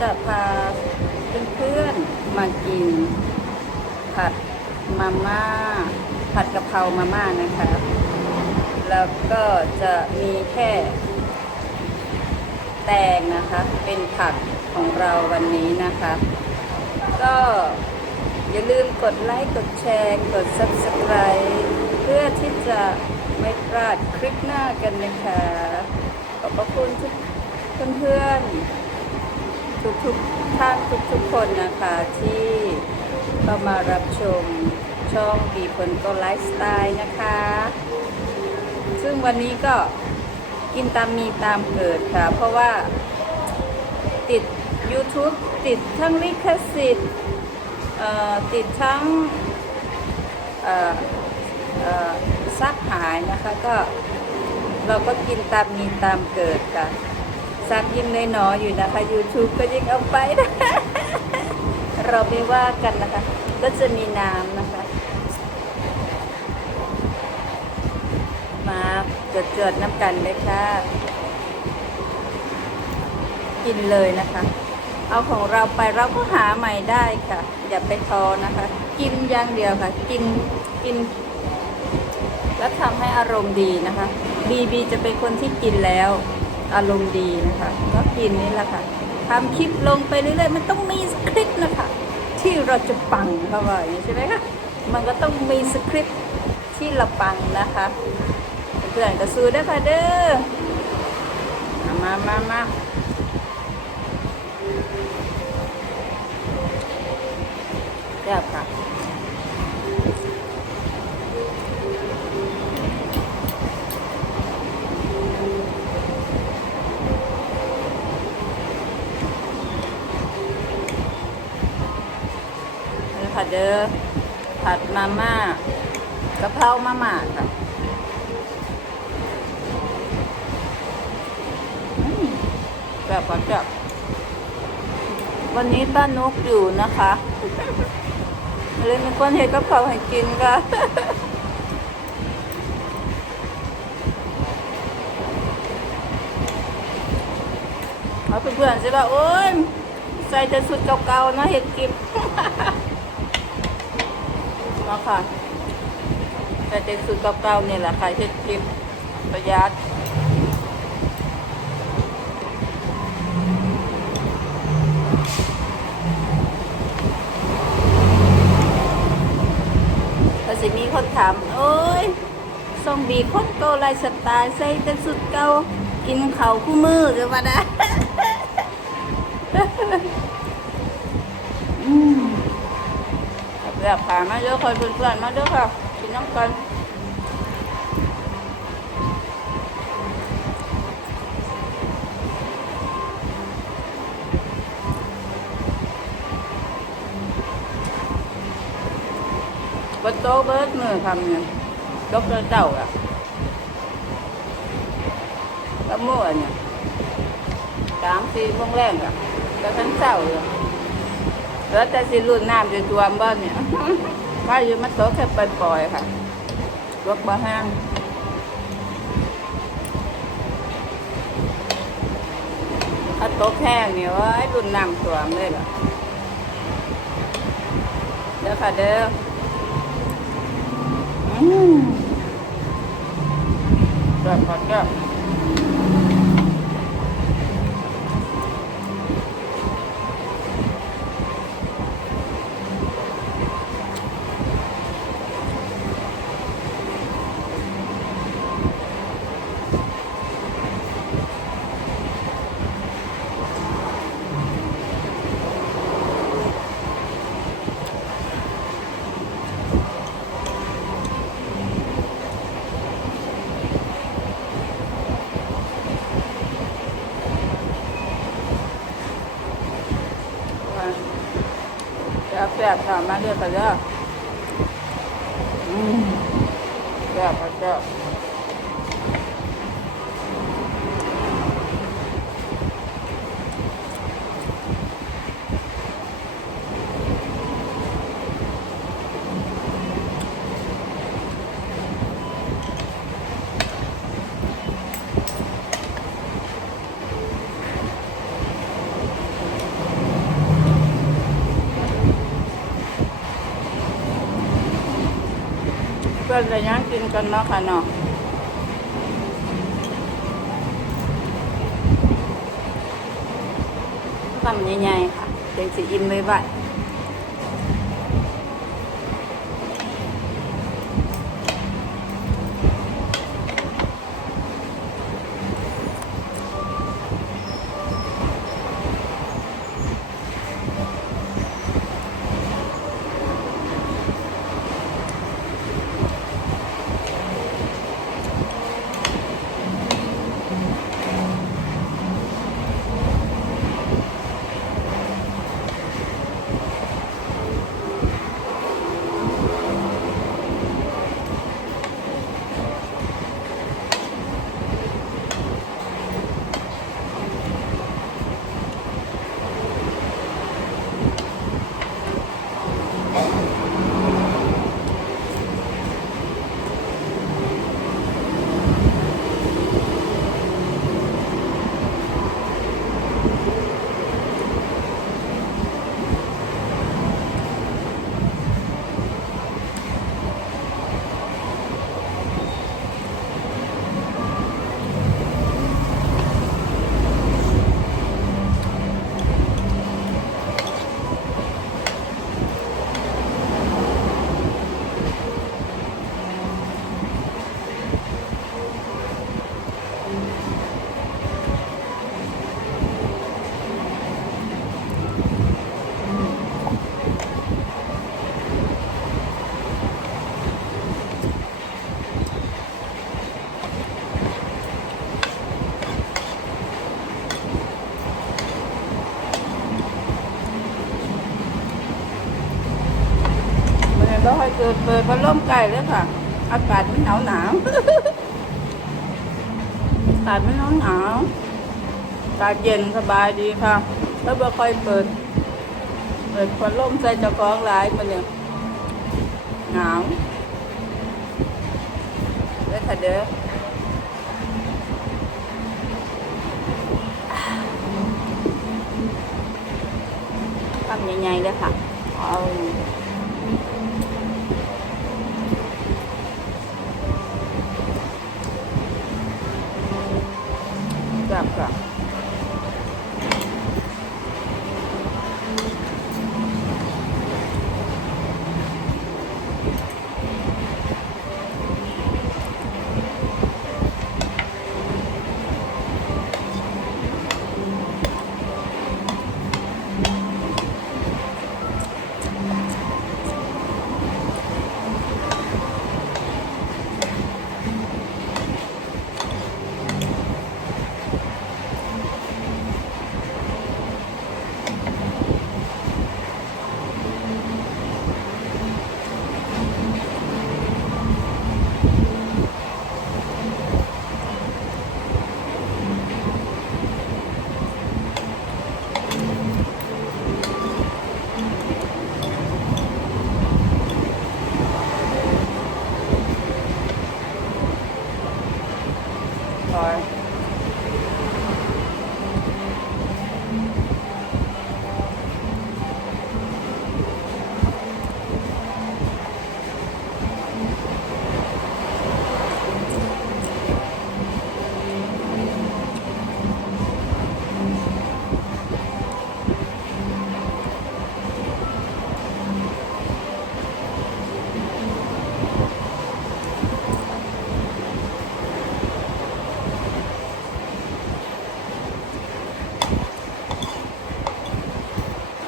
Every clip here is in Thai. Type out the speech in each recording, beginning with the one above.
จะพาเพื่อนๆมากิน ผัดมาม่า ผัดกะเพรามาม่านะคะแล้วก็จะมีแค่แตงนะคะ เป็นผักของเราวันนี้นะคะ ก็อย่าลืมกดไลค์กดแชร์กด Subscribe เพื่อที่จะไม่พลาดคลิปหน้ากันนะคะ ขอบพระคุณทุกเพื่อนๆ ทุกๆท่านทุกๆคนนะคะที่เข้ามารับชมช่องบีเพิลก็ไลฟ์สไตล์นะคะ ซึ่งวันนี้ก็กินตามมีตามเกิดค่ะ เพราะว่าติด YouTube ติดทั้งลิขสิทธิ์เอ่อติดทั้งซักหายนะคะก็เราก็กินตามมีตามเกิดค่ะ ซักยิ่งน้อยๆอยู่นะคะ YouTube ก็ยิ่งเอาไปนะเราไม่ว่ากันนะคะ ก็จะมีน้ำนะคะ มาเจือดเจือดๆน้ำกันเลยค่ะ กินเลยนะคะ เอาของเราไปเราก็หาใหม่ได้ค่ะ อย่าไปท้อนะคะ กินอย่างเดียวค่ะ กินกิน แล้วทำให้อารมณ์ดีนะคะบีบีจะเป็นคนที่กินแล้ว อารมณ์ดีนะคะ ก็กินนี่แหละค่ะทำคลิปลงไปเรื่อยๆ มันต้องมีสคริปต์นะคะ ที่เราจะปังเข้าไว้ใช่ไหมคะมันก็ต้องมีสคริปต์ที่เราปังนะคะเพื่อนก็สู้ได้ค่ะเด้อมามามามาแซ่บค่ะ เด้อผัดมาม่ากะเพรามาม่าค่ะแบบว่าแบบวันนี้ป้านกอยู่นะคะเลยมีคนเห็นกะเพราให้กินค่ะเอาเพื่อนๆสิว่าโอ๊ยใส่แต่สุดเก่าๆนะเห็ดกิบ มาค่ะแต่เด็กสูตรเก่าๆเนี่ยแหละค่ะเฮ็ดคลิปประหยัดก็สิมีคนถามโอ้ยส่งบีคนโตไลฟ์สไตล์ใส่แต่สุดเก่ากินเขาคู่มือกันมาได้ อืม แบบขามาเยอะคนเพื่อนๆมาเยอะค่ะกินน้ำกันบนโต๊ะเบิร์ดมือทำเนี่ยดอกเตอร์เต่าอะก็มั่วเนี่ยสามสี่โมงแรกอะก็ทั้งเช้าเลย แล้วแต่สิรุ่นน้ำจะตัวมบ้านเนี่ยว่าอยู่มาโตแค่ปล่อยๆค่ะรถบ่ห้างถ้าโต๊แห้งเนี่ยว่ารุ่นน้ำตัวมเลยเหรอเด้อค่ะเด้ออืมแบบพอดก็ จะแซ่บค่ะมาเด้อค่ะเด้ออืมแซ่บค่ะแซ่บ นจะย่างกินกันเนาะค่ะเนาะทำใหญ่ๆค่ะเด็กสิอิ่มไว้ไว้ ลมไก่เลยค่ะ อากาศมันหนาวหนาวอากาศมันหนาวหนาวอากาศเย็นสบายดีค่ะ แล้วไม่ค่อยเปิด เปิดพัดลมใส่เจ้าของหลายมันเนี่ยหนาวเลยค่ะเด้อทำใหญ่ๆเลยค่ะเอา คอย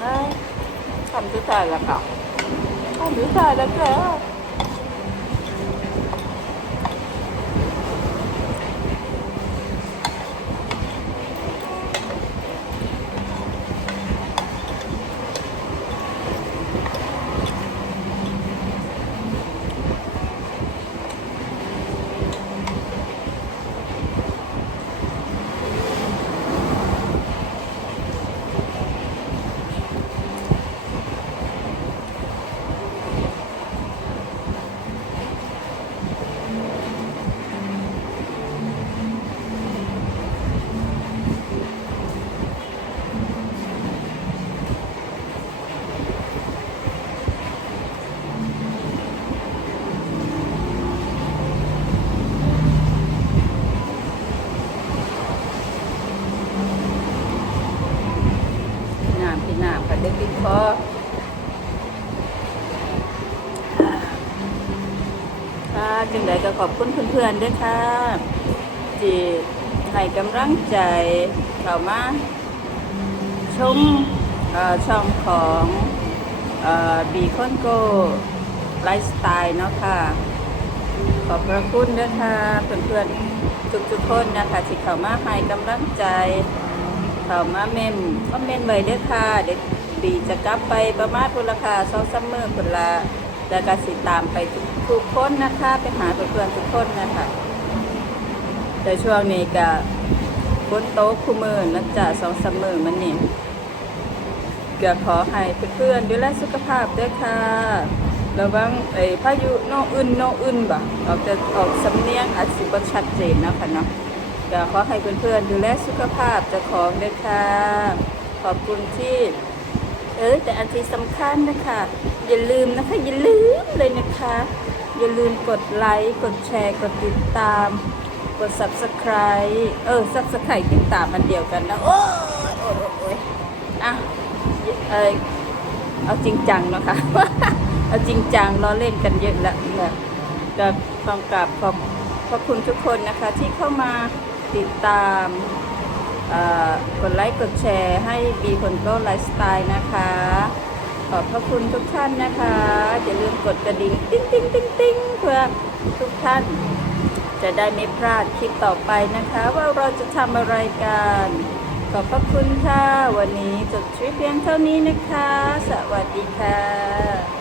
เอ้ย ได้แล้วค่ะทำทุกท่ายแล้วค่ะำกินน้ำค่ะเด็กติดคอค่ะจังใดก็ขอบคุณเพื่อนๆด้วยค่ะที่ให้กำลังใจเข้ามาชมช่องของบีคอนโกไลฟ์สไตล์เนาะค่ะ ขอบพระคุณด้วยค่ะเพื่อนๆทุกๆคนนะคะที่เข้ามาให้กำลังใจ เข้ามาเมมก็เมนไว้ด้วยค่ะ เด็กปีจะกลับไปประมาณพุนละค่ะสองซัมเมอร์พุนละแล้วก็สิตามไปทุกคนนะคะไปหาเพื่อนทุกคนนะคะแต่ช่วงนี้ก็บนโต๊ะคู่มือนะจ๊ะสองซัมเมอร์มันนี่ก็ขอให้เพื่อนๆดูแลสุขภาพด้วยค่ะระวังไอ้พายุโนอื่นโนอื่นบ่ออกจะออกสำเนียงอาจสิบ่ชัดเจนนะคะเนาะ ก็ขอให้เพื่อนๆดูแลสุขภาพเจ้าของด้วยค่ะ ขอบคุณที่เออแต่อันที่สำคัญนะคะ อย่าลืมนะคะ อย่าลืมเลยนะคะ อย่าลืมกดไลค์กดแชร์ กดติดตาม กด subscribe เออ subscribe ติดตามมันเดียวกันนะ โอ้ยโอ้ยโอ้ยอะเออเอาจริงจังเนาะคะเอาจริงจังล้อเล่นกันเยอะแล้วแบบก็ต้องกราบขอบขอบคุณทุกคนนะคะที่เข้ามา ติดตามกดไลค์กดแชร์ให้บีคนโตไลฟ์สไตล์นะคะ ขอบพระคุณทุกท่านนะคะ อย่าลืมกดกระดิ่งติ๊งติ๊งติ๊งติ๊งเพื่อทุกท่าน จะได้ไม่พลาดคลิปต่อไปนะคะ ว่าเราจะทำอะไรกัน ขอบพระคุณค่ะ วันนี้จบทริปเพียงเท่านี้นะคะ สวัสดีค่ะ